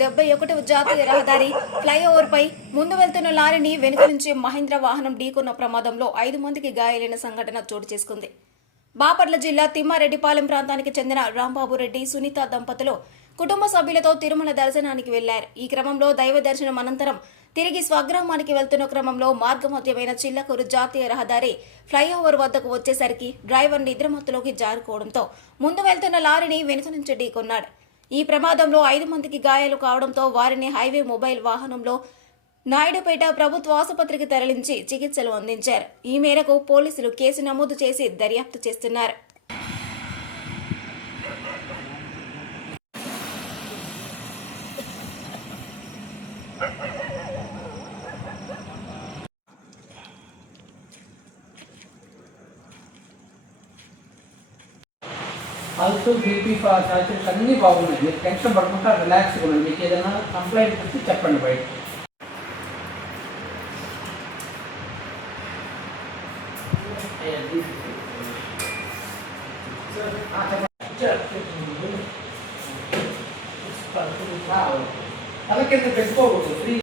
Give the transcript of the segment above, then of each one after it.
71వ జాతీయ రహదారి ఫ్లైఓవర్పై ముందు వెళ్తున్న లారీని వెనుక నుంచి మహేంద్ర వాహనం ఢీకొన్న ప్రమాదంలో 5 మందికి గాయాలైన సంఘటన చోటు చేసుకుంది. బాపట్ల జిల్లా తిమ్మారెడ్డిపాలెం ప్రాంతానికి చెందిన రాంబాబు రెడ్డి, సునీత దంపతులు కుటుంబ సభ్యులతో తిరుమల దర్శనానికి వెళ్లారు. ఈ క్రమంలో దైవ దర్శనం అనంతరం తిరిగి స్వగ్రామానికి వెళ్తున్న క్రమంలో మార్గమధ్యమైన చిల్లకూరు జాతీయ రహదారి ఫ్లైఓవర్ వద్దకు వచ్చేసరికి డ్రైవర్ నిద్రమత్తులోకి జారుకోవడంతో ముందు వెళ్తున్న లారీని వెనుక నుంచి ఢీకొన్నాడు. ఈ ప్రమాదంలో 5 మందికి గాయాలు కావడంతో వారిని హైవే మొబైల్ వాహనంలో నాయుడుపేట ప్రభుత్వ ఆసుపత్రికి తరలించి చికిత్సలు అందించారు. ఈ మేరకు పోలీసులు కేసు నమోదు చేసి దర్యాప్తు చేస్తున్నారు. ఆల్సో బీపీ ఛార్జెస్ అన్నీ బాగున్నాయి. మీరు టెన్షన్ పడకుండా రిలాక్స్గా ఉండండి. మీకు ఏదైనా కంప్లైంట్ వస్తే చెప్పండి బయట. అలా కింద పెట్టుకోకూడదు. ఫ్రీ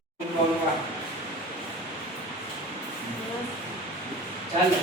చాలా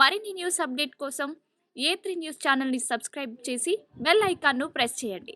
మరిన్ని న్యూస్ అప్డేట్ కోసం A3 న్యూస్ ఛానల్ని సబ్స్క్రైబ్ చేసి బెల్ ఐకాన్ను ప్రెస్ చేయండి.